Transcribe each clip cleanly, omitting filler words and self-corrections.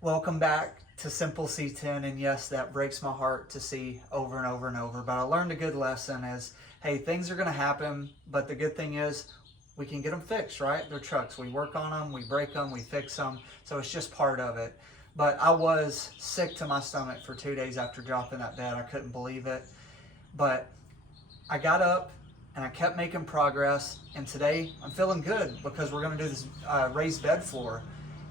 Welcome back to Simple C10, and yes, that breaks my heart to see over and over and over, but I learned a good lesson is, hey, things are going to happen, but the good thing is we can get them fixed, right? They're trucks. We work on them, we break them, we fix them, so it's just part of it. But I was sick to my stomach for 2 days after dropping that bed. I couldn't believe it, but I got up and I kept making progress, and today I'm feeling good because we're going to do this raised bed floor.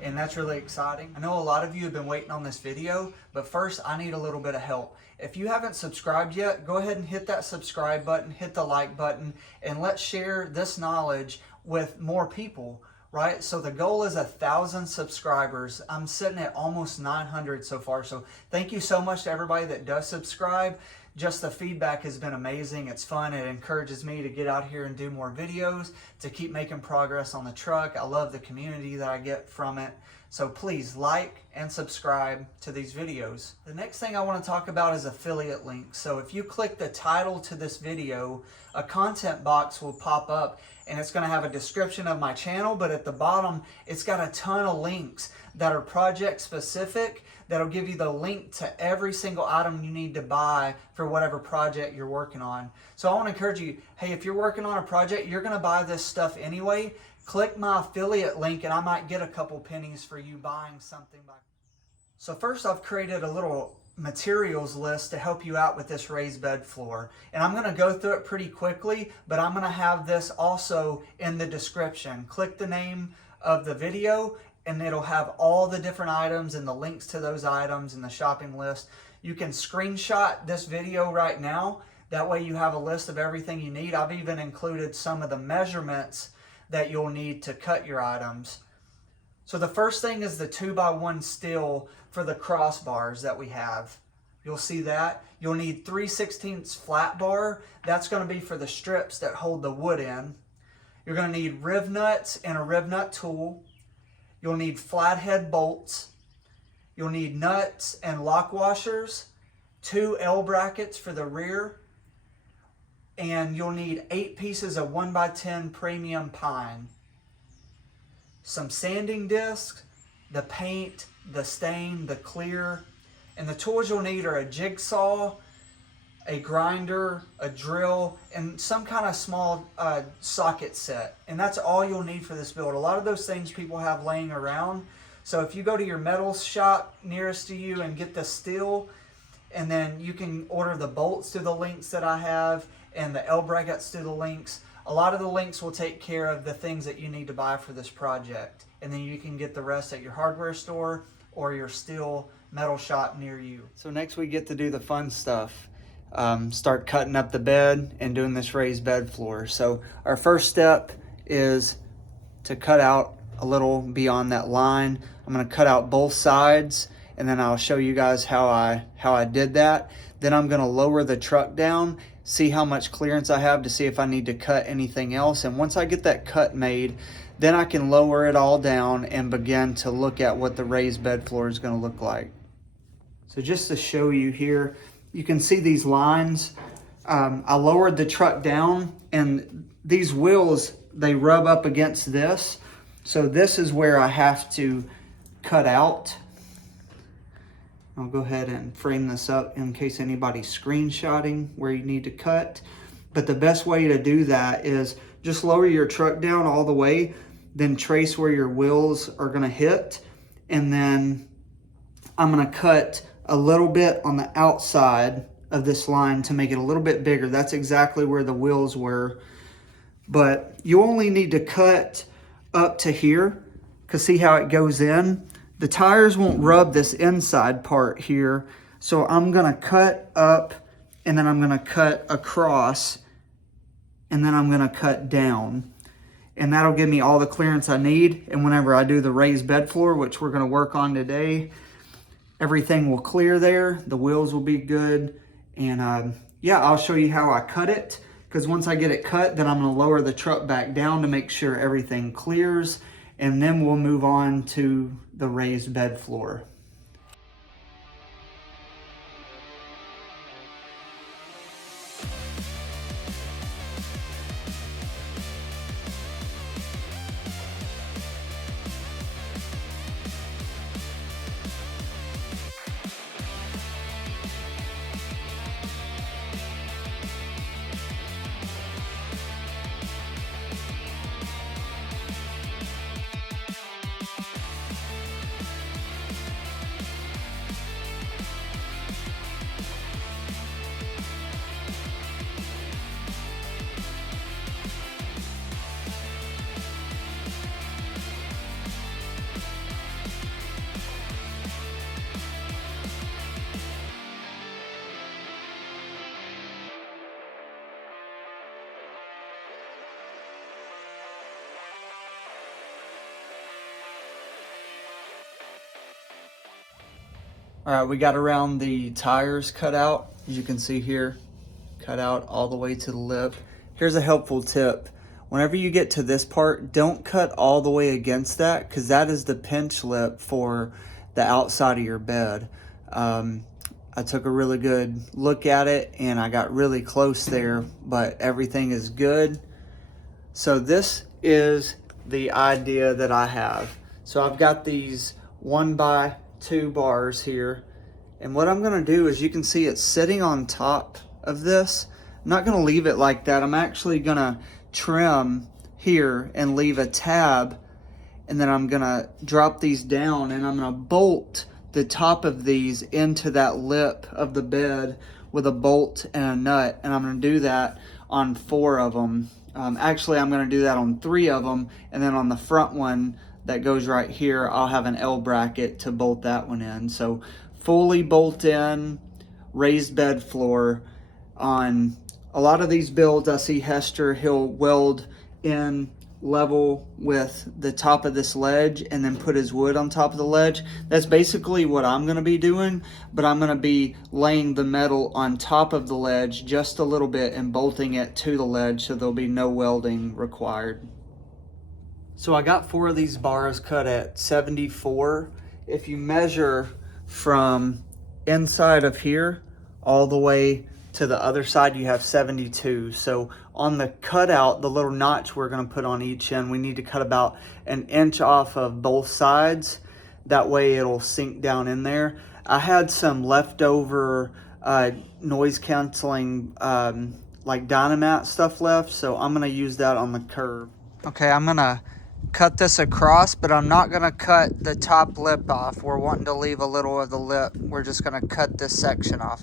And that's really exciting. I know a lot of you have been waiting on this video, but first I need a little bit of help. If you haven't subscribed yet, go ahead and hit that subscribe button, hit the like button, and let's share this knowledge with more people, right? So the goal is 1,000 subscribers. I'm sitting at almost 900 so far. So thank you so much to everybody that does subscribe. Just the feedback has been amazing. It's fun. It encourages me to get out here and do more videos, to keep making progress on the truck. I love the community that I get from it. So please like and subscribe to these videos. The next thing I want to talk about is affiliate links. So if you click the title to this video, a content box will pop up and it's going to have a description of my channel, but at the bottom, it's got a ton of links that are project specific that'll give you the link to every single item you need to buy for whatever project you're working on. So I want to encourage you, hey, if you're working on a project, you're going to buy this stuff anyway, click my affiliate link and I might get a couple pennies for you buying something. So first I've created a little materials list to help you out with this raised bed floor. And I'm going to go through it pretty quickly, but I'm going to have this also in the description. Click the name of the video and it'll have all the different items and the links to those items in the shopping list. You can screenshot this video right now. That way you have a list of everything you need. I've even included some of the measurements that you'll need to cut your items. So the first thing is the 2x1 steel for the crossbars that we have. You'll see that. You'll need 3/16 flat bar. That's going to be for the strips that hold the wood in. You're going to need riv nuts and a riv nut tool. You'll need flathead bolts. You'll need nuts and lock washers, 2 L brackets for the rear, and you'll need 8 pieces of 1x10 premium pine, some sanding discs, the paint, the stain, the clear, and the tools you'll need are a jigsaw, a grinder, a drill, and some kind of small socket set. And that's all you'll need for this build. A lot of those things people have laying around. So if you go to your metal shop nearest to you and get the steel, and then you can order the bolts through the links that I have and the L brackets through the links. A lot of the links will take care of the things that you need to buy for this project. And then you can get the rest at your hardware store or your steel metal shop near you. So next we get to do the fun stuff. Start cutting up the bed and doing this raised bed floor. So our first step is to cut out a little beyond that line. I'm going to cut out both sides and then I'll show you guys how I did that. Then I'm going to lower the truck down, see how much clearance I have to see if I need to cut anything else. And once I get that cut made, then I can lower it all down and begin to look at what the raised bed floor is going to look like. So just to show you here, you can see these lines. I lowered the truck down and these wheels, they rub up against this. So this is where I have to cut out. I'll go ahead and frame this up in case anybody's screenshotting where you need to cut. But the best way to do that is just lower your truck down all the way, then trace where your wheels are gonna hit. And then I'm gonna cut a little bit on the outside of this line to make it a little bit bigger. That's exactly where the wheels were. But you only need to cut up to here, because see how it goes in? The tires won't rub this inside part here. So I'm gonna cut up and then I'm gonna cut across and then I'm gonna cut down. And that'll give me all the clearance I need. And whenever I do the raised bed floor, which we're gonna work on today, everything will clear there. The wheels will be good. And yeah, I'll show you how I cut it. Because once I get it cut, then I'm gonna lower the truck back down to make sure everything clears. and then we'll move on to the raised bed floor. All right, we got around the tires cut out. As you can see here, cut out all the way to the lip. Here's a helpful tip. Whenever you get to this part, don't cut all the way against that, because that is the pinch lip for the outside of your bed. I took a really good look at it and I got really close there, but everything is good. So this is the idea that I have. So I've got these 1x2 bars here, and what I'm gonna do is, you can see it's sitting on top of this. I'm not gonna leave it like that. I'm actually gonna trim here and leave a tab, and then I'm gonna drop these down and I'm gonna bolt the top of these into that lip of the bed with a bolt and a nut, and I'm gonna do that on 4 of them. Actually, I'm gonna do that on 3 of them, and then on the front one that goes right here, I'll have an L bracket to bolt that one in. So fully bolt in, raised bed floor. On a lot of these builds, I see Hester, he'll weld in level with the top of this ledge and then put his wood on top of the ledge. That's basically what I'm gonna be doing, but I'm gonna be laying the metal on top of the ledge just a little bit and bolting it to the ledge, so there'll be no welding required. So I got 4 of these bars cut at 74. If you measure from inside of here all the way to the other side, you have 72. So on the cutout, the little notch we're gonna put on each end, we need to cut about 1 inch off of both sides. That way it'll sink down in there. I had some leftover noise canceling like Dynamat stuff left, so I'm gonna use that on the curve. Okay, I'm gonna cut this across, but I'm not gonna cut the top lip off. We're wanting to leave a little of the lip. We're just gonna cut this section off.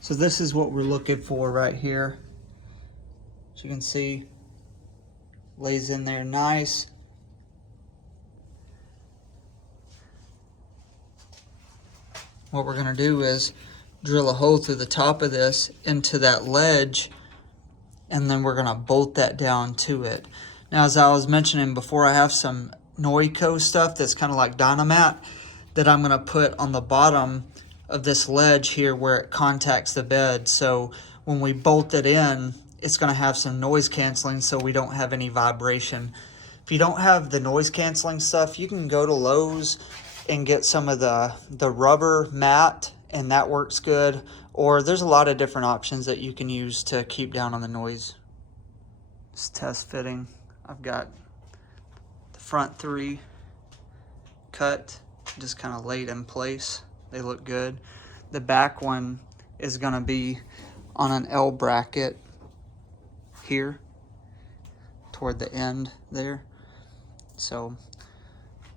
So this is what we're looking for right here. As you can see, lays in there nice. What we're gonna do is drill a hole through the top of this into that ledge, and then we're gonna bolt that down to it. Now, as I was mentioning before, I have some Noico stuff that's kind of like Dynamat that I'm gonna put on the bottom of this ledge here where it contacts the bed. So when we bolt it in, it's gonna have some noise canceling so we don't have any vibration. If you don't have the noise canceling stuff, you can go to Lowe's and get some of the rubber mat, and that works good. Or there's a lot of different options that you can use to keep down on the noise. Just test fitting. I've got the front 3 cut, just kind of laid in place. They look good. The back one is gonna be on an L bracket here toward the end there. So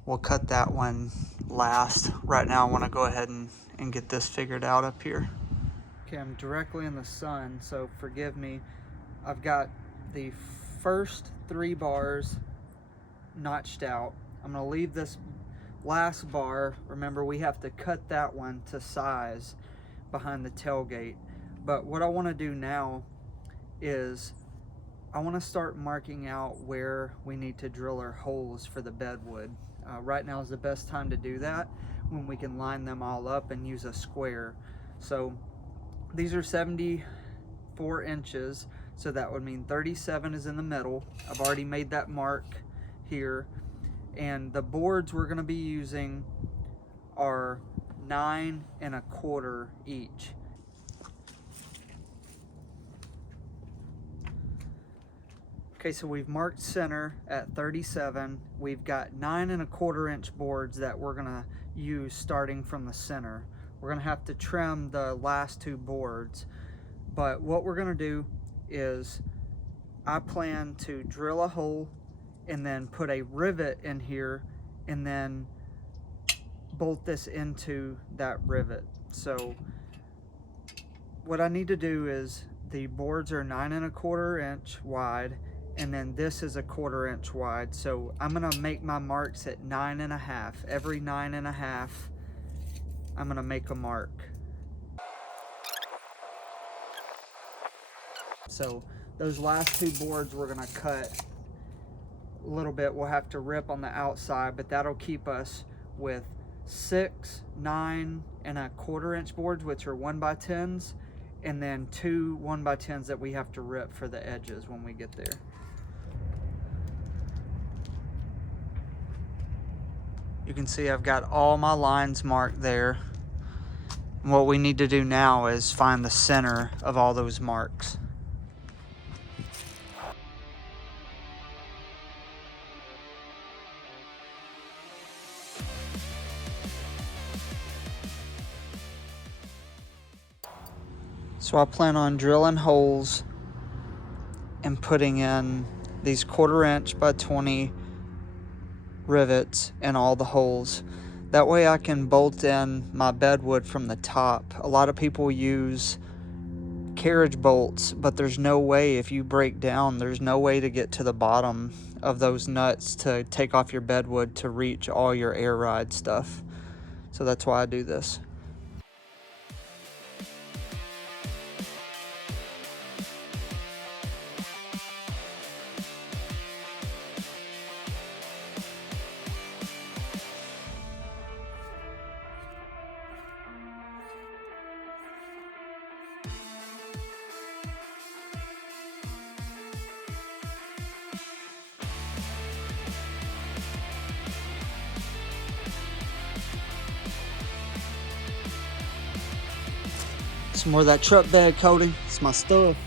we'll cut that one last. Right now I wanna go ahead and get this figured out up here. Okay, I'm directly in the sun, so forgive me. I've got the first 3 bars notched out. I'm gonna leave this last bar. Remember, we have to cut that one to size behind the tailgate. But what I wanna do now is I wanna start marking out where we need to drill our holes for the bedwood. Right now is the best time to do that, when we can line them all up and use a square. So these are 74 inches, so that would mean 37 is in the middle. I've already made that mark here. And the boards we're gonna be using are 9 1/4 each. Okay, so we've marked center at 37. We've got 9 1/4 inch boards that we're gonna use starting from the center. We're gonna have to trim the last 2 boards, but what we're gonna do is I plan to drill a hole and then put a rivet in here and then bolt this into that rivet. So what I need to do is, the boards are 9 1/4 inch wide, and then this is 1/4 inch wide. So I'm gonna make my marks at 9 1/2. Every 9 1/2, I'm gonna make a mark. So those last 2 boards we're gonna cut a little bit. We'll have to rip on the outside, but that'll keep us with 6 9 1/4 inch boards, which are 1x10s, and then 2 1x10s that we have to rip for the edges when we get there. You can see I've got all my lines marked there. What we need to do now is find the center of all those marks. So I plan on drilling holes and putting in these 1/4 inch by 20 rivets in all the holes. That way I can bolt in my bedwood from the top. A lot of people use carriage bolts, but there's no way, if you break down, there's no way to get to the bottom of those nuts to take off your bedwood to reach all your air ride stuff. So that's why I do this. Some more of that truck bed coating. It's my stuff.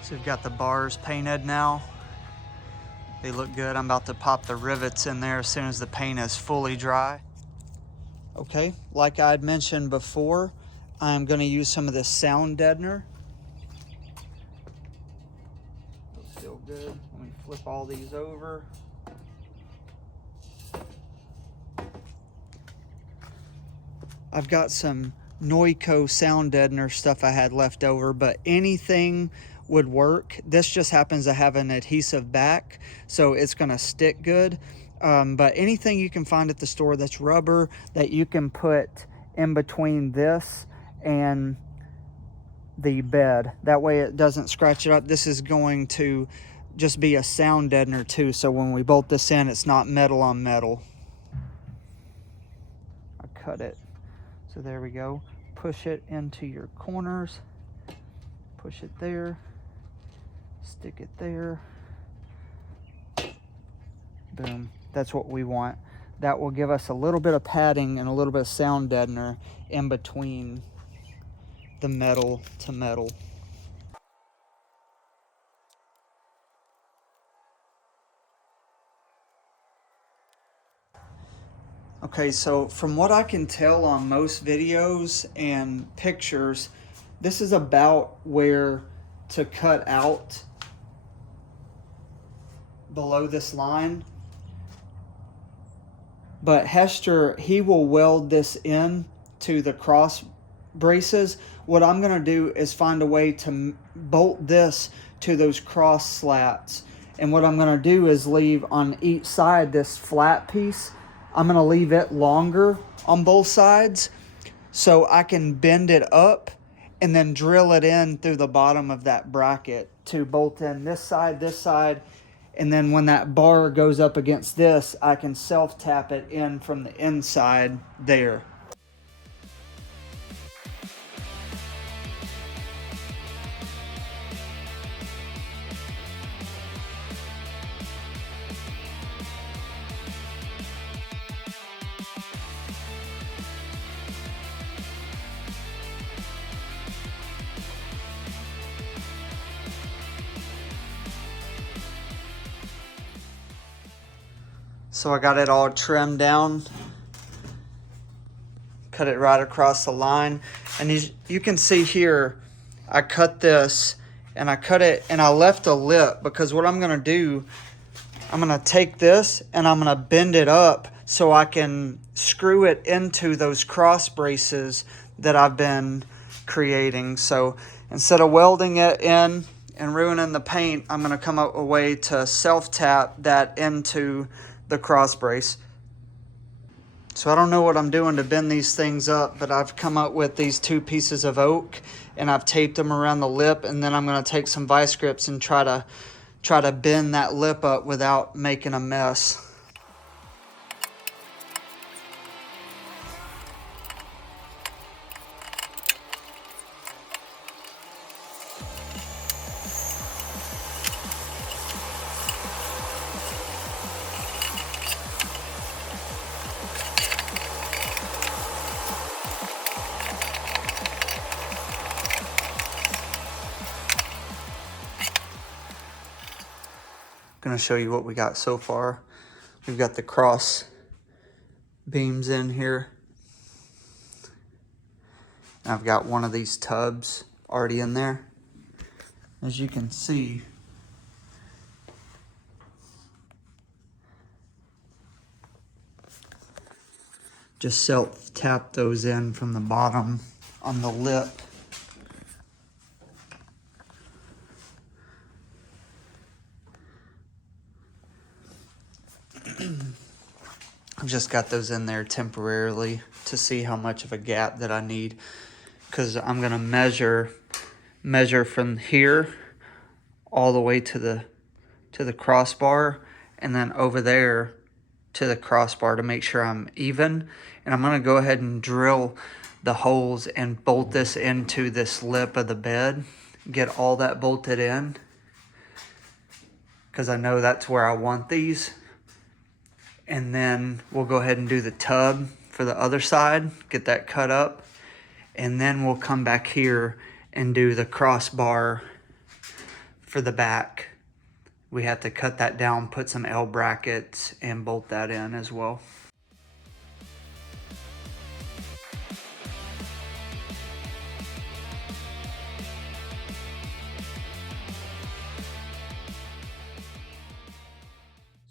So we've got the bars painted now. They look good. I'm about to pop the rivets in there as soon as the paint is fully dry. Okay, like I had mentioned before, I'm going to use some of this sound deadener. Those feel good. Let me flip all these over. I've got some Noico sound deadener stuff I had left over, but anything would work. This just happens to have an adhesive back, so it's going to stick good. But anything you can find at the store that's rubber that you can put in between this and the bed, that way it doesn't scratch it up. This is going to just be a sound deadener too, so when we bolt this in, it's not metal on metal. I cut it, so there we go. Push it into your corners, push it there, stick it there, boom. That's what we want. that will give us a little bit of padding and a little bit of sound deadener in between the metal to metal. Okay, so from what I can tell on most videos and pictures, this is about where to cut out below this line. But Hester, he will weld this in to the cross braces. What I'm going to do is find a way to bolt this to those cross slats. And what I'm going to do is leave on each side this flat piece. I'm going to leave it longer on both sides so I can bend it up and then drill it in through the bottom of that bracket to bolt in this side, and then when that bar goes up against this, I can self-tap it in from the inside there. So I got it all trimmed down, cut it right across the line. And you can see here, I cut this and I cut it and I left a lip because what I'm gonna do, I'm gonna take this and I'm gonna bend it up so I can screw it into those cross braces that I've been creating. So instead of welding it in and ruining the paint, I'm gonna come up with a way to self-tap that into the cross brace. So I don't know what I'm doing to bend these things up, but I've come up with these 2 pieces of oak and I've taped them around the lip, and then I'm going to take some vice grips and try to bend that lip up without making a mess. Going to show you what we got so far. We've got the cross beams in here. I've got one of these tubs already in there. As you can see, just self-tap those in from the bottom on the lip. I've just got those in there temporarily to see how much of a gap that I need, because I'm gonna measure from here all the way to the crossbar, and then over there to the crossbar to make sure I'm even. And I'm gonna go ahead and drill the holes and bolt this into this lip of the bed, get all that bolted in, because I know that's where I want these. And then we'll go ahead and do the tub for the other side, get that cut up, and then we'll come back here and do the crossbar for the back. We have to cut that down, put some L brackets, and bolt that in as well.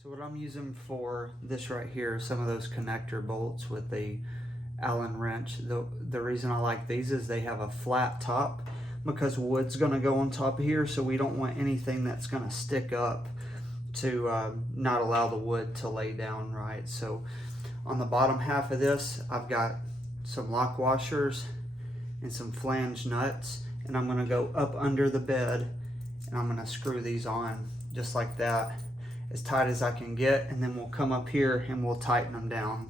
So what I'm using for this right here, some of those connector bolts with the Allen wrench. The reason I like these is they have a flat top, because wood's gonna go on top of here, so we don't want anything that's gonna stick up to not allow the wood to lay down right. So on the bottom half of this, I've got some lock washers and some flange nuts, and I'm gonna go up under the bed and I'm gonna screw these on just like that, as tight as I can get, and then we'll come up here and we'll tighten them down.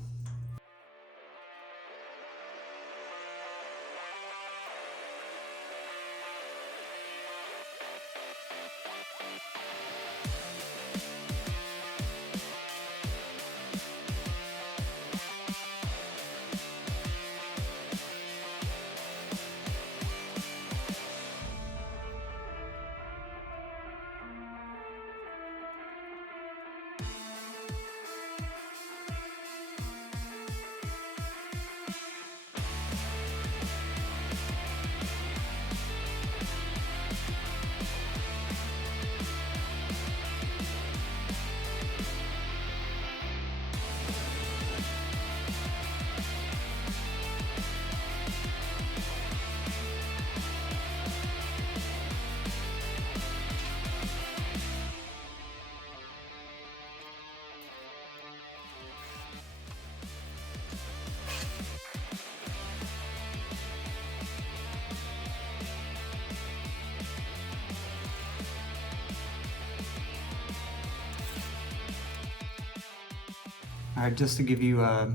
All right, just to give you a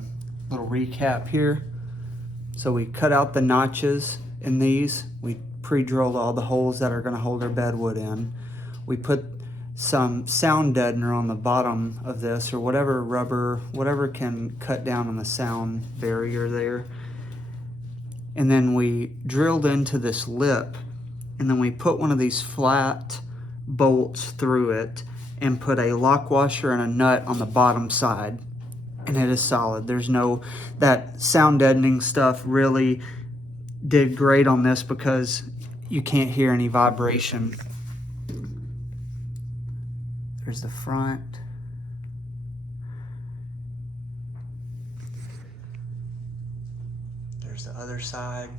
little recap here. So we cut out the notches in these. We pre-drilled all the holes that are gonna hold our bedwood in. We put some sound deadener on the bottom of this, or whatever rubber, whatever can cut down on the sound barrier there. And then we drilled into this lip, and then we put one of these flat bolts through it and put a lock washer and a nut on the bottom side. And it is solid. There's no, that sound deadening stuff really did great on this because you can't hear any vibration. There's the front. There's the other side.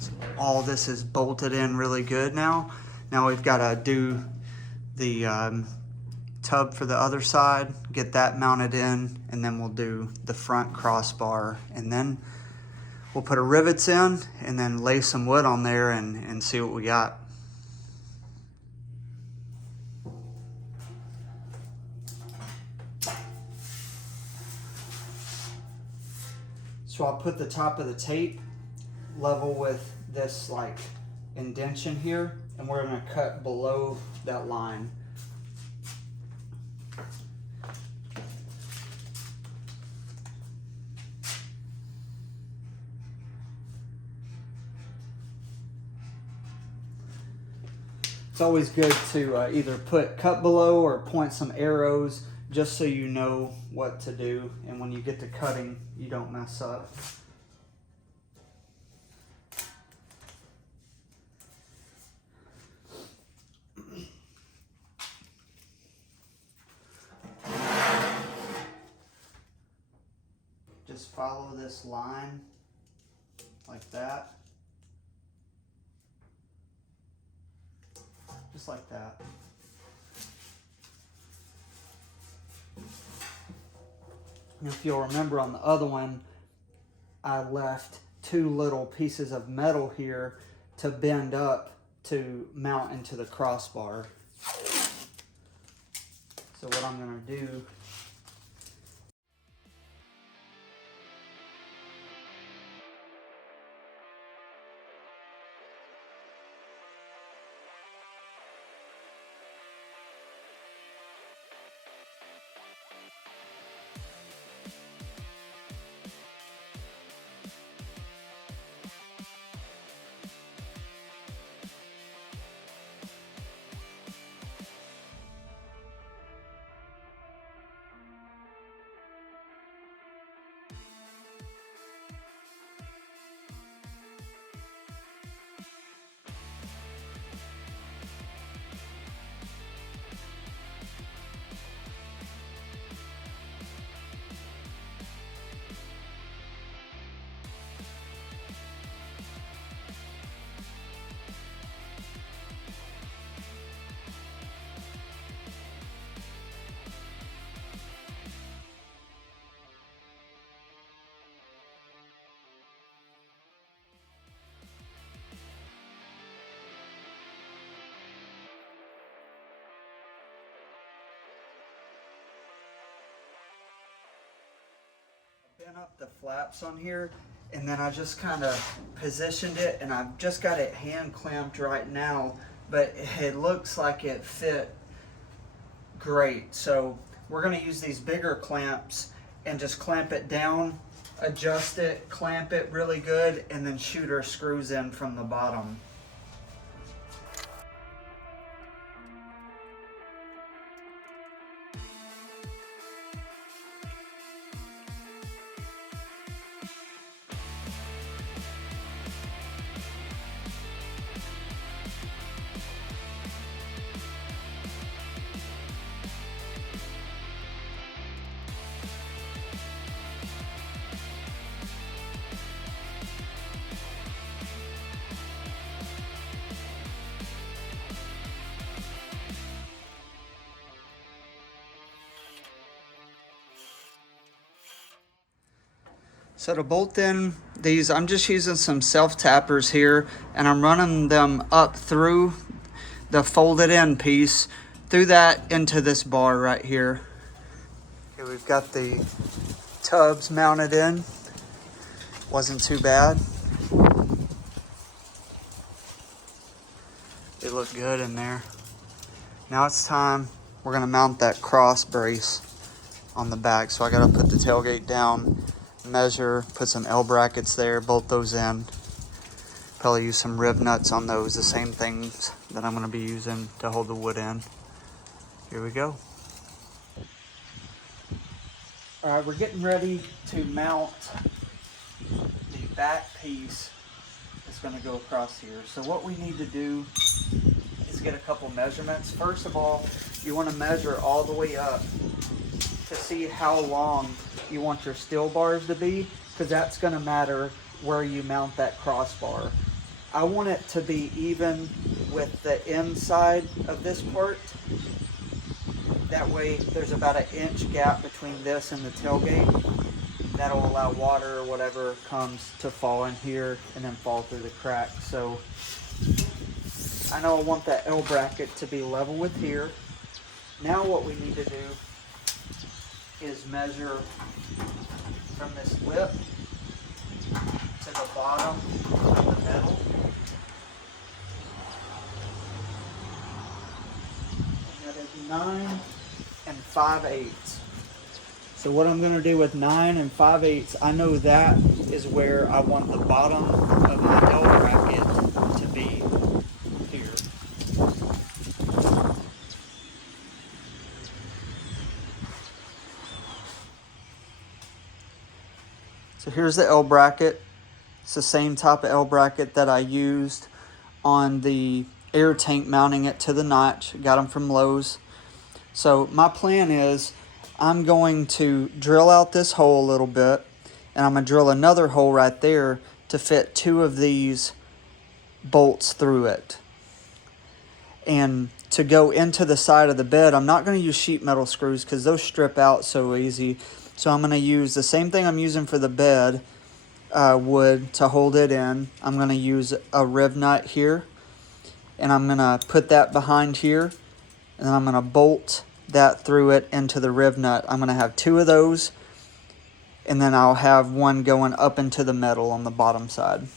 So all this is bolted in really good now. Now we've got to do the tub for the other side, get that mounted in, and then we'll do the front crossbar, and then we'll put our rivets in and then lay some wood on there and see what we got. So I'll put the top of the tape level with this like indention here, and we're going to cut below that line. It's always good to either cut below or point some arrows just so you know what to do, and when you get to cutting, you don't mess up. Just follow this line like that. Just like that. And if you'll remember on the other one, I left 2 little pieces of metal here to bend up to mount into the crossbar. So what I'm going to do, bent up the flaps on here, and then I just kind of positioned it, and I've just got it hand clamped right now, but it looks like it fit great. So we're going to use these bigger clamps and just clamp it down, adjust it, clamp it really good, and then shoot our screws in from the bottom. So to bolt in these, I'm just using some self-tappers here, and I'm running them up through the folded in piece threw that into this bar right here. Okay, we've got the tubs mounted in. Wasn't too bad. They look good in there. Now it's time, we're gonna mount that cross brace on the back. So I gotta put the tailgate down, measure, put some L brackets there, bolt those in. Probably use some rib nuts on those, the same things that I'm gonna be using to hold the wood in. Here we go. All right, we're getting ready to mount the back piece that's gonna go across here. So what we need to do is get a couple measurements. First of all, you wanna measure all the way up to see how long you want your steel bars to be, because that's gonna matter where you mount that crossbar. I want it to be even with the inside of this part. That way there's about an inch gap between this and the tailgate. That'll allow water or whatever comes to fall in here and then fall through the crack. So I know I want that L bracket to be level with here. Now what we need to do is measure from this lip to the bottom of the metal. And that is 9 5/8. So what I'm going to do with 9 5/8, I know that is where I want the bottom of the L bracket to be here. So here's the L bracket. It's the same type of L bracket that I used on the air tank, mounting it to the notch. Got them from Lowe's. So my plan is I'm going to drill out this hole a little bit, and I'm going to drill another hole right there to fit 2 of these bolts through it. And to go into the side of the bed, I'm not going to use sheet metal screws because those strip out so easy. So I'm going to use the same thing I'm using for the bed, wood to hold it in. I'm going to use a rib nut here, and I'm going to put that behind here, and then I'm going to bolt that through it into the rib nut. I'm going to have 2 of those, and then I'll have one going up into the metal on the bottom side.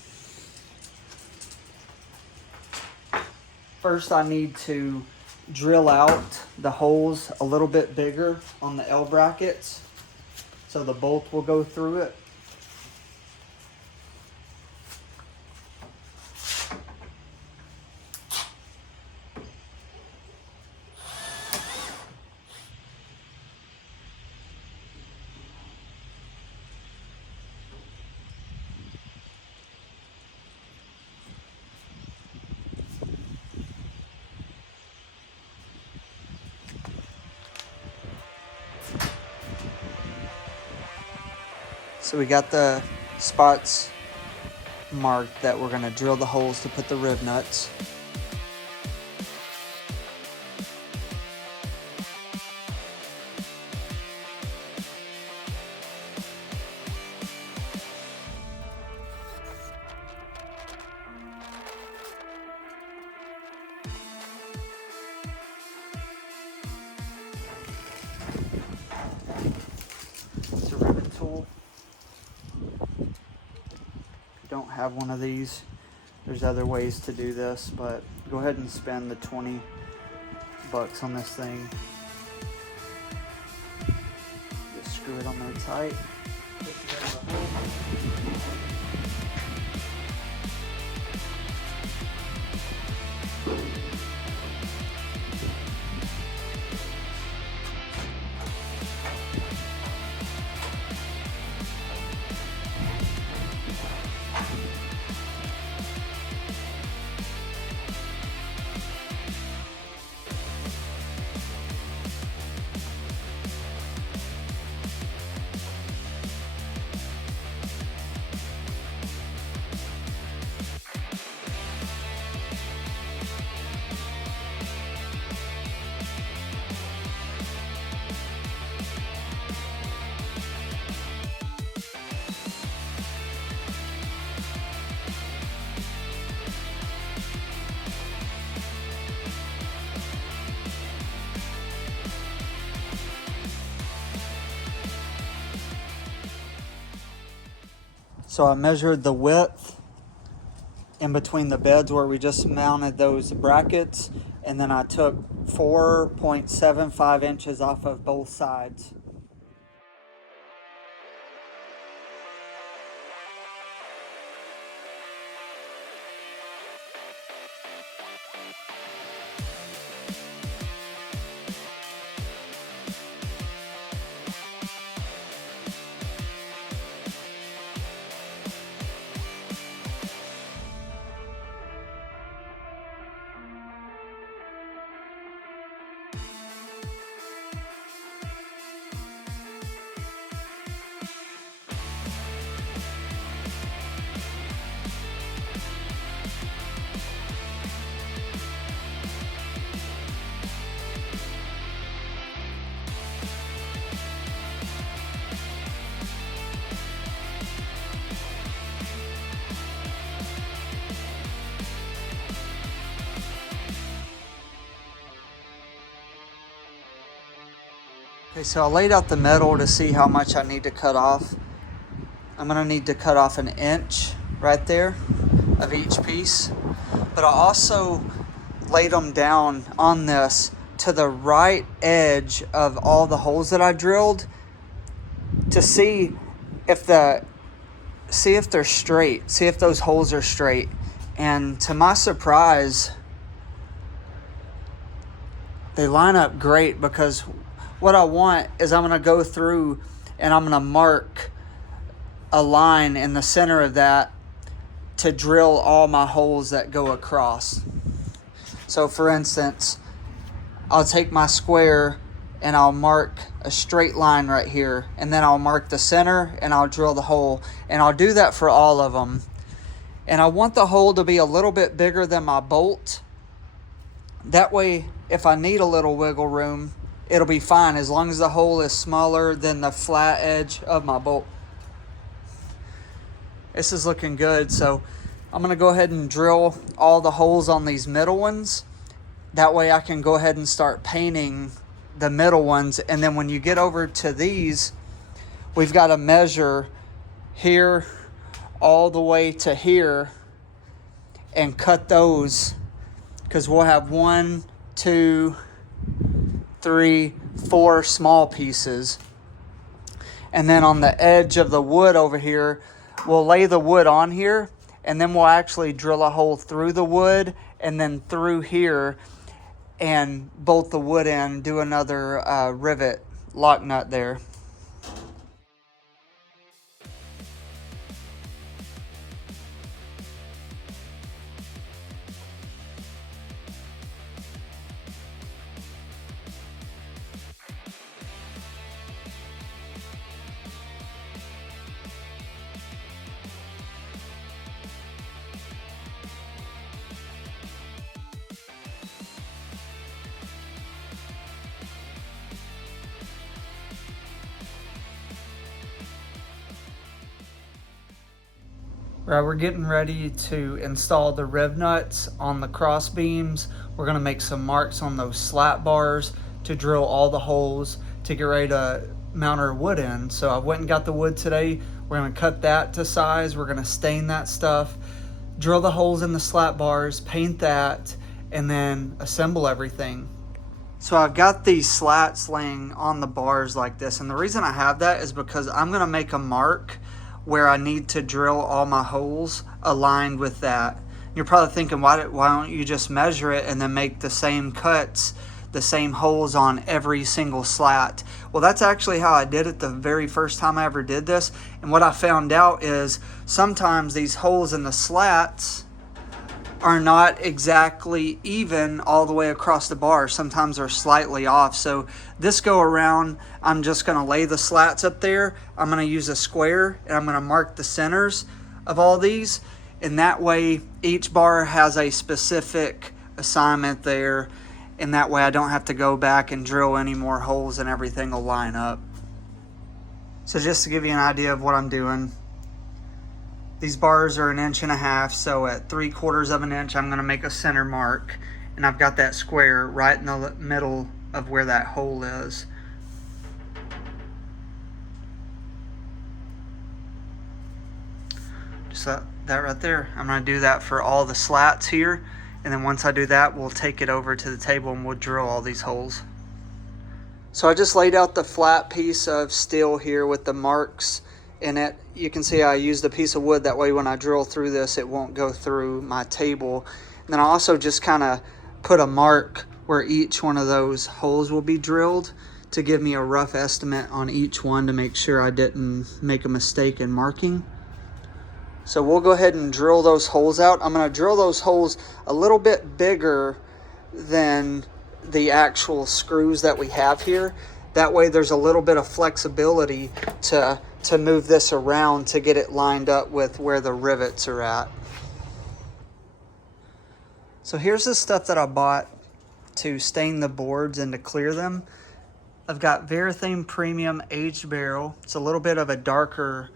First, I need to drill out the holes a little bit bigger on the L brackets so the bolt will go through it. So we got the spots marked that we're going to drill the holes to put the rib nuts. It's a ribbon tool. Don't have one of these, there's other ways to do this, but go ahead and spend the $20 on this thing. Just screw it on there tight. So I measured the width in between the beds where we just mounted those brackets, and then I took 4.75 inches off of both sides. Okay, so I laid out the metal to see how much I need to cut off. I'm gonna need to cut off 1 inch right there of each piece. But I also laid them down on this to the right edge of all the holes that I drilled to see if they're straight, see if those holes are straight. And to my surprise, they line up great, because what I want is I'm going to go through and I'm going to mark a line in the center of that to drill all my holes that go across. So for instance, I'll take my square and I'll mark a straight line right here, and then I'll mark the center and I'll drill the hole, and I'll do that for all of them. And I want the hole to be a little bit bigger than my bolt. That way, if I need a little wiggle room, it'll be fine, as long as the hole is smaller than the flat edge of my bolt. This is looking good, so I'm going to go ahead and drill all the holes on these middle ones. That way I can go ahead and start painting the middle ones, and then when you get over to these, we've got to measure here all the way to here and cut those, because we'll have 1, 2, 3, 4 small pieces. And then on the edge of the wood over here, we'll lay the wood on here, and then we'll actually drill a hole through the wood and then through here and bolt the wood in, do another rivet lock nut there. Right, we're getting ready to install the riv nuts on the cross beams. We're going to make some marks on those slat bars to drill all the holes to get ready to mount our wood in. So I went and got the wood today. We're going to cut that to size. We're going to stain that stuff, drill the holes in the slat bars, paint that, and then assemble everything. So I've got these slats laying on the bars like this, and the reason I have that is because I'm going to make a mark where I need to drill all my holes aligned with that. You're probably thinking, why don't you just measure it and then make the same cuts, the same holes on every single slat? Well, that's actually how I did it the very first time I ever did this. And what I found out is sometimes these holes in the slats are not exactly even all the way across the bar. Sometimes they're slightly off. So this go around, I'm just going to lay the slats up there. I'm going to use a square and I'm going to mark the centers of all these. And that way each bar has a specific assignment there. And that way I don't have to go back and drill any more holes, and everything will line up. So just to give you an idea of what I'm doing, these bars are 1.5 inches, so at 3/4 of an inch, I'm going to make a center mark, and I've got that square right in the middle of where that hole is. just that right there. I'm gonna do that for all the slats here. And then once I do that, we'll take it over to the table and we'll drill all these holes. So I just laid out the flat piece of steel here with the marks in it. You can see I used a piece of wood, that way when I drill through this, it won't go through my table. And then I also just kind of put a mark where each one of those holes will be drilled to give me a rough estimate on each one to make sure I didn't make a mistake in marking. So we'll go ahead and drill those holes out. I'm going to drill those holes a little bit bigger than the actual screws that we have here. That way there's a little bit of flexibility to move this around to get it lined up with where the rivets are at. So here's the stuff that I bought to stain the boards and to clear them. I've got Varathane Premium Aged Barrel. It's a little bit of a darker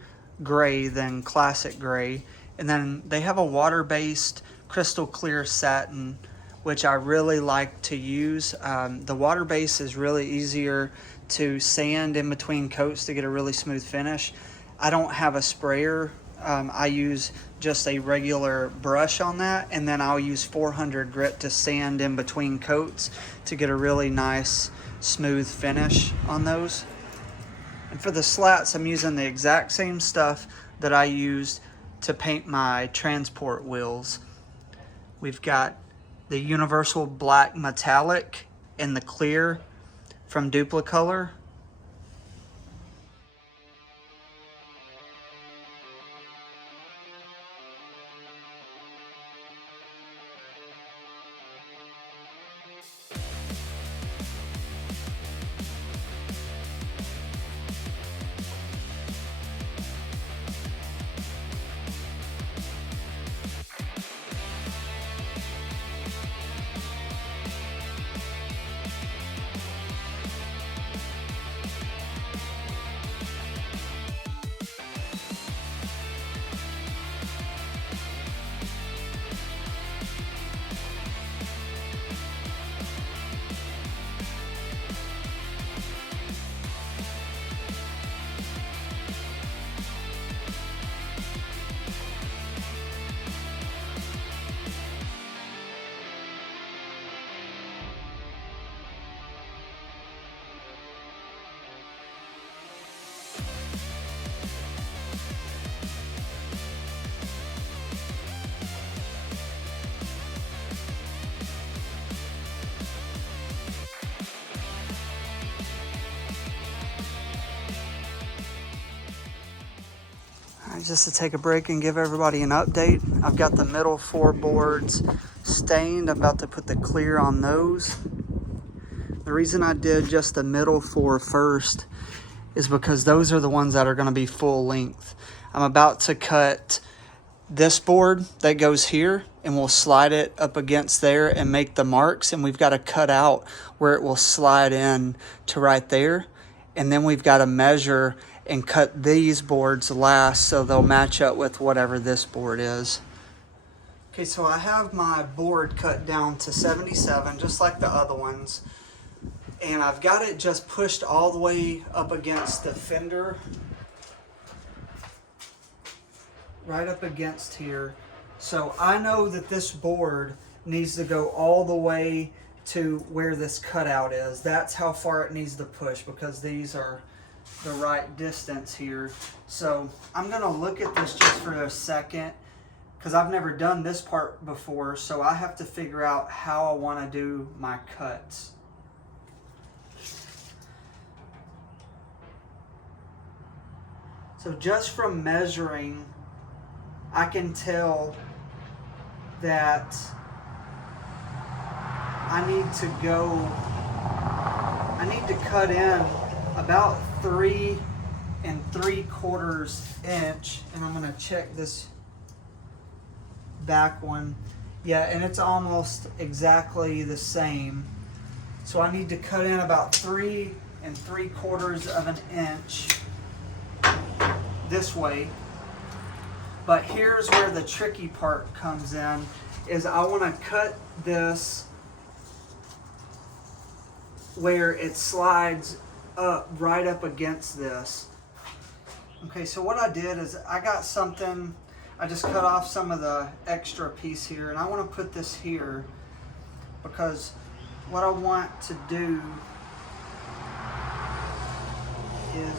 gray than classic gray. And then they have a water-based crystal clear satin, which I really like to use. The water base is really easier to sand in between coats to get a really smooth finish. I don't have a sprayer. I use just a regular brush on that, and then I'll use 400 grit to sand in between coats to get a really nice smooth finish on those. And for the slats, I'm using the exact same stuff that I used to paint my transport wheels. We've got the Universal Black Metallic and the clear from Duplicolor. Just to take a break and give everybody an update, I've got the middle 4 boards stained. I'm about to put the clear on those. The reason I did just the middle 4 first is because those are the ones that are going to be full length. I'm about to cut this board that goes here, and we'll slide it up against there and make the marks, and we've got to cut out where it will slide in to right there, and then we've got to measure and cut these boards last so they'll match up with whatever this board is. Okay, so I have my board cut down to 77, just like the other ones. And I've got it just pushed all the way up against the fender. Right up against here. So I know that this board needs to go all the way to where this cutout is. That's how far it needs to push, because these are the right distance here. So I'm gonna look at this just for a second, because I've never done this part before, so I have to figure out how I want to do my cuts. So just from measuring, I can tell that I need to cut in about 3 3/4 inch, and I'm gonna check this back one. Yeah, and it's almost exactly the same. So I need to cut in about 3 3/4 of an inch this way. But here's where the tricky part comes in, is I want to cut this where it slides up right up against this. Okay, so what I did is I got something, I just cut off some of the extra piece here, and I want to put this here because what I want to do is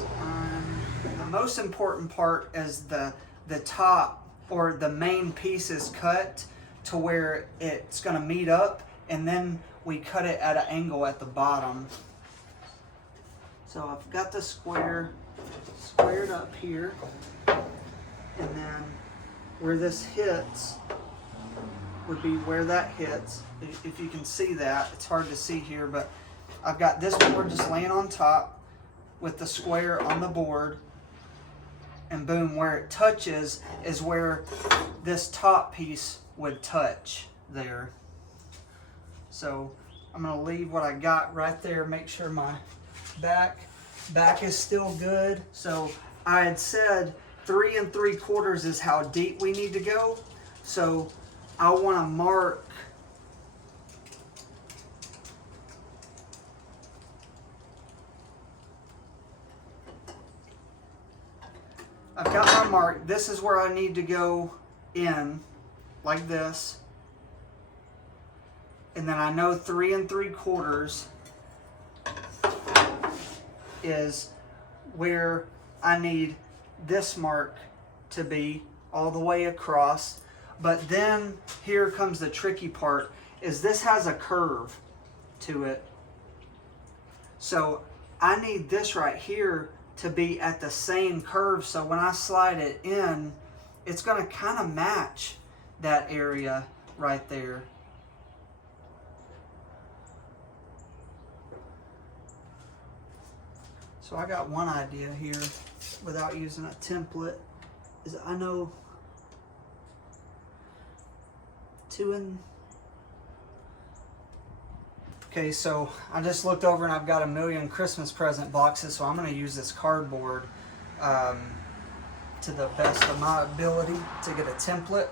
the most important part is the top, or the main piece is cut to where it's going to meet up, and then we cut it at an angle at the bottom. So I've got the squared up here, and then where this hits would be where that hits. If you can see that, it's hard to see here, but I've got this board just laying on top with the square on the board, and boom, where it touches is where this top piece would touch there. So I'm gonna leave what I got right there, make sure my back is still good. So I had said 3 3/4 is how deep we need to go. So I wanna mark I've got my mark. This is where I need to go in, like this. And then I know 3 3/4 is where I need this mark to be all the way across. But then here comes the tricky part, is this has a curve to it. So I need this right here to be at the same curve, so when I slide it in, it's going to kind of match that area right there. So I got one idea here without using a template, is I know 2 and... Okay, so I just looked over and I've got 1,000,000 Christmas present boxes, so I'm going to use this cardboard to the best of my ability to get a template.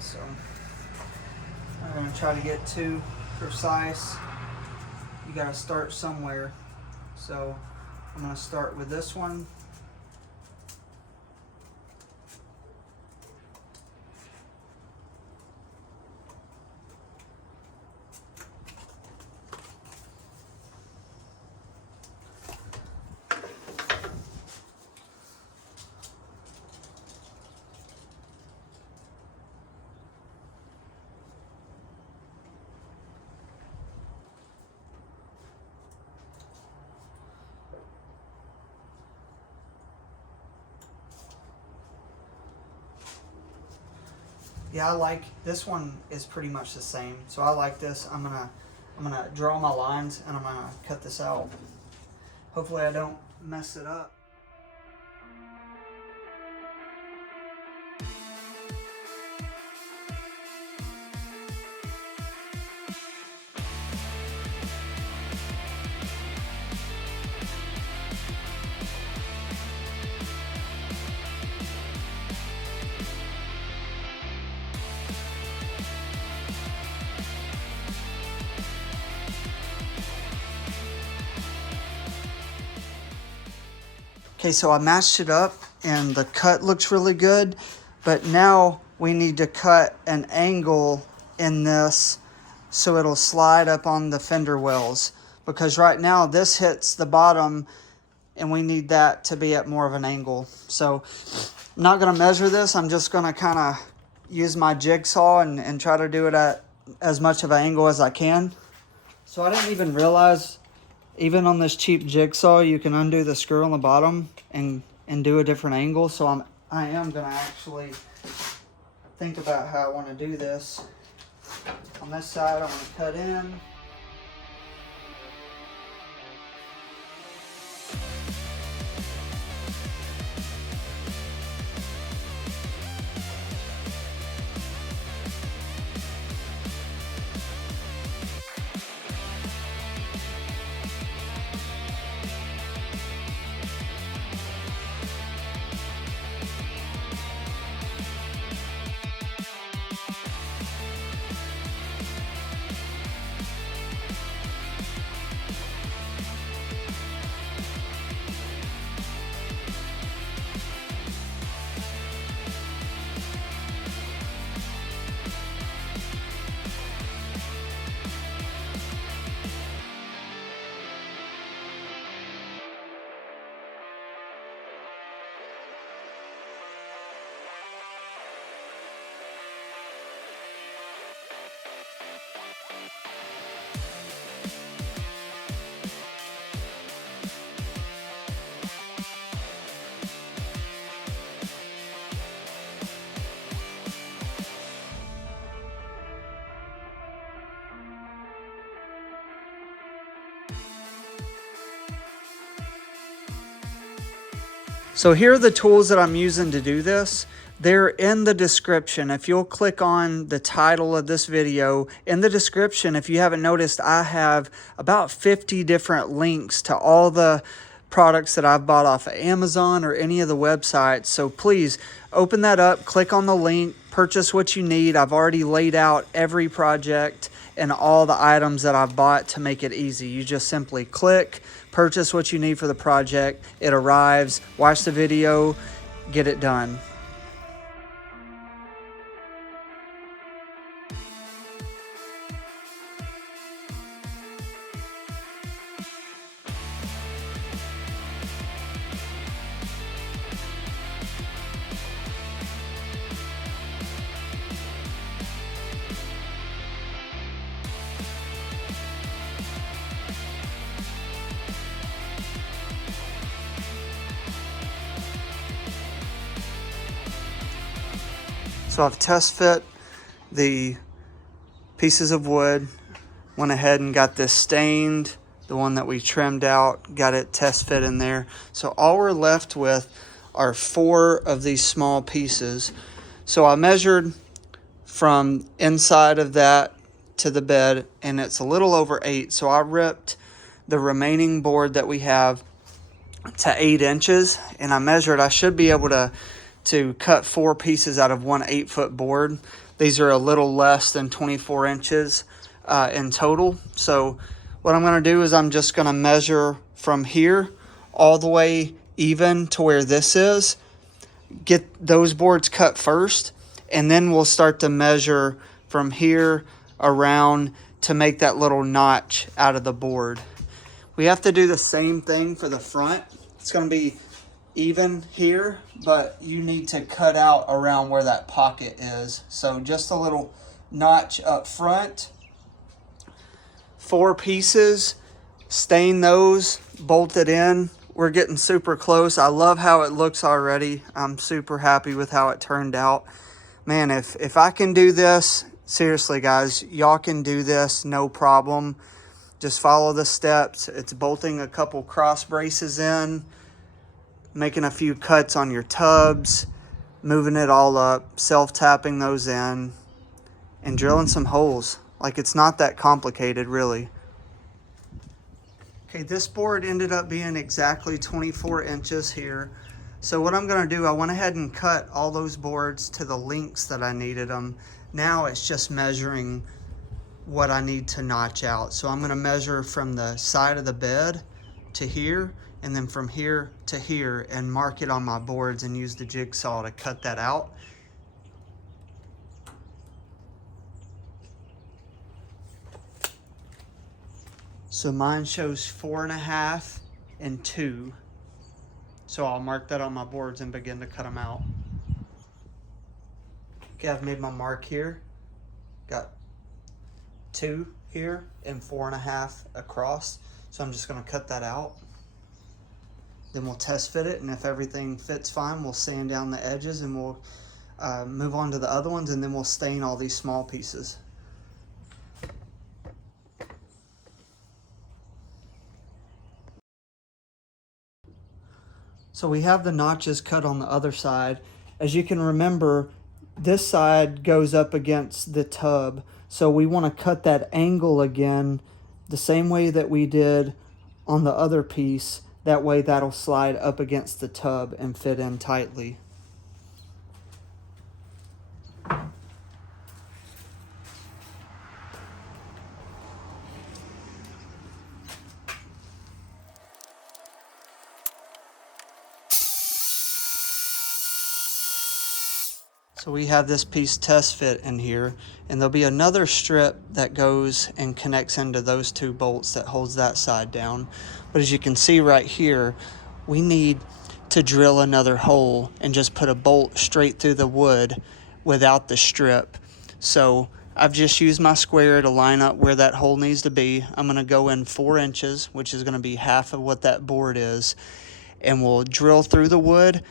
So I'm going to try to get too precise. You got to start somewhere. So I'm going to start with this one. Yeah, I like this one is pretty much the same. So I like this. I'm gonna draw my lines and I'm gonna cut this out. Hopefully I don't mess it up. Okay, so I matched it up and the cut looks really good, but now we need to cut an angle in this so it'll slide up on the fender wells, because right now this hits the bottom and we need that to be at more of an angle. So I'm not gonna measure this, I'm just gonna kind of use my jigsaw and try to do it at as much of an angle as I can. So I didn't even realize, even on this cheap jigsaw, you can undo the screw on the bottom and do a different angle. So I am gonna actually think about how I want to do this. On this side, I'm gonna cut in. So here are the tools that I'm using to do this. They're in the description. If you'll click on the title of this video, in the description, if you haven't noticed, I have about 50 different links to all the products that I've bought off of Amazon or any of the websites. So please open that up, click on the link, purchase what you need. I've already laid out every project and all the items that I've bought to make it easy. You just simply click, purchase what you need for the project. It arrives, watch the video, get it done. So I've test fit the pieces of wood, went ahead and got this stained, the one that we trimmed out, got it test fit in there. So all we're left with are 4 of these small pieces. So I measured from inside of that to the bed, and it's a little over 8. So I ripped the remaining board that we have to 8 inches, and I measured, I should be able to cut 4 pieces out of one 8-foot board. These are a little less than 24 inches in total. So what I'm going to do is I'm just going to measure from here all the way even to where this is, get those boards cut first, and then we'll start to measure from here around to make that little notch out of the board. We have to do the same thing for the front. It's going to be even here, but you need to cut out around where that pocket is. So just a little notch up front, 4 pieces, stain those, bolt it in. We're getting super close. I love how it looks already. I'm super happy with how it turned out. Man, if I can do this, seriously guys, y'all can do this, no problem. Just follow the steps. It's bolting a couple cross braces in, making a few cuts on your tubs, moving it all up, self-tapping those in, and drilling some holes. Like, it's not that complicated, really. Okay, this board ended up being exactly 24 inches here. So what I'm gonna do, I went ahead and cut all those boards to the lengths that I needed them. Now it's just measuring what I need to notch out. So I'm gonna measure from the side of the bed to here, and then from here to here, and mark it on my boards and use the jigsaw to cut that out. So mine shows 4.5 and 2. So I'll mark that on my boards and begin to cut them out. Okay, I've made my mark here. Got 2 here and 4.5 across. So I'm just gonna cut that out. Then we'll test fit it, and if everything fits fine, we'll sand down the edges, and we'll move on to the other ones, and then we'll stain all these small pieces. So we have the notches cut on the other side. As you can remember, this side goes up against the tub, so we want to cut that angle again the same way that we did on the other piece. That way that'll slide up against the tub and fit in tightly. So we have this piece test fit in here, and there'll be another strip that goes and connects into those 2 bolts that holds that side down. But as you can see right here, we need to drill another hole and just put a bolt straight through the wood without the strip. So I've just used my square to line up where that hole needs to be. I'm gonna go in 4 inches, which is gonna be half of what that board is, and we'll drill through the wood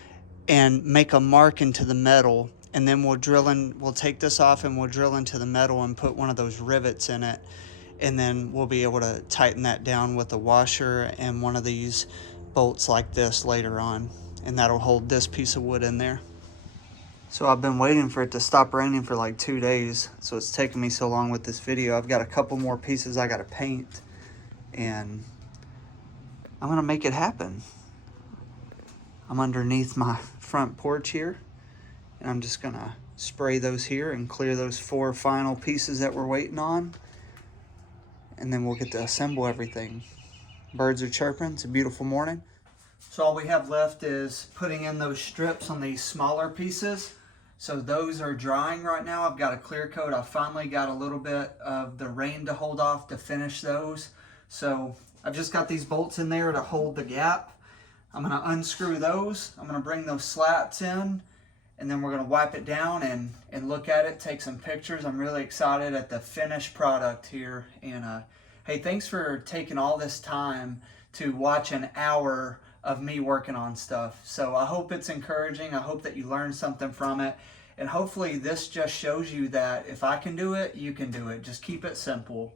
and make a mark into the metal. And then we'll drill in, we'll take this off and we'll drill into the metal and put one of those rivets in it. And then we'll be able to tighten that down with a washer and one of these bolts like this later on. and that'll hold this piece of wood in there. So I've been waiting for it to stop raining for like 2 days, so it's taking me so long with this video. I've got a couple more pieces I gotta paint, and I'm gonna make it happen. I'm underneath my front porch here, and I'm just gonna spray those here and clear those 4 final pieces that we're waiting on, and then we'll get to assemble everything. Birds are chirping, it's a beautiful morning. So all we have left is putting in those strips on these smaller pieces. So those are drying right now. I've got a clear coat. I finally got a little bit of the rain to hold off to finish those. So I've just got these bolts in there to hold the gap. I'm gonna unscrew those. I'm gonna bring those slats in, and then we're gonna wipe it down and look at it, take some pictures. I'm really excited at the finished product here. And hey, thanks for taking all this time to watch an hour of me working on stuff. So I hope it's encouraging. I hope that you learned something from it. And hopefully this just shows you that if I can do it, you can do it. Just keep it simple.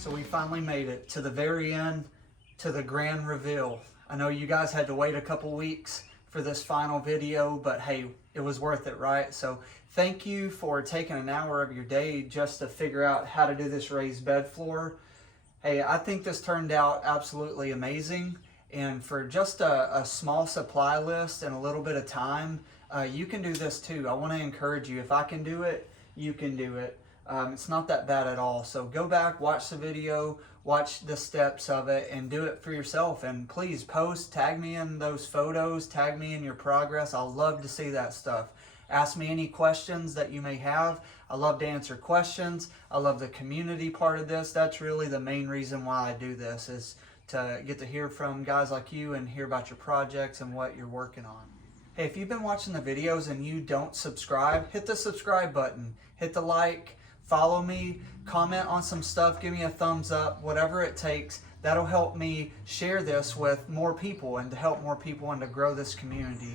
So we finally made it to the very end, to the grand reveal. I know you guys had to wait a couple weeks for this final video, but hey, it was worth it, right? So thank you for taking an hour of your day just to figure out how to do this raised bed floor. Hey, I think this turned out absolutely amazing. And for just a small supply list and a little bit of time, you can do this too. I want to encourage you. If I can do it, you can do it. It's not that bad at all. So go back, watch the video, watch the steps of it, and do it for yourself. And please post, tag me in those photos, tag me in your progress. I'll love to see that stuff. Ask me any questions that you may have. I love to answer questions. I love the community part of this. That's really the main reason why I do this, is to get to hear from guys like you and hear about your projects and what you're working on. Hey, if you've been watching the videos and you don't subscribe, hit the subscribe button, hit the like, follow me, comment on some stuff, give me a thumbs up, whatever it takes. That'll help me share this with more people and to help more people and to grow this community.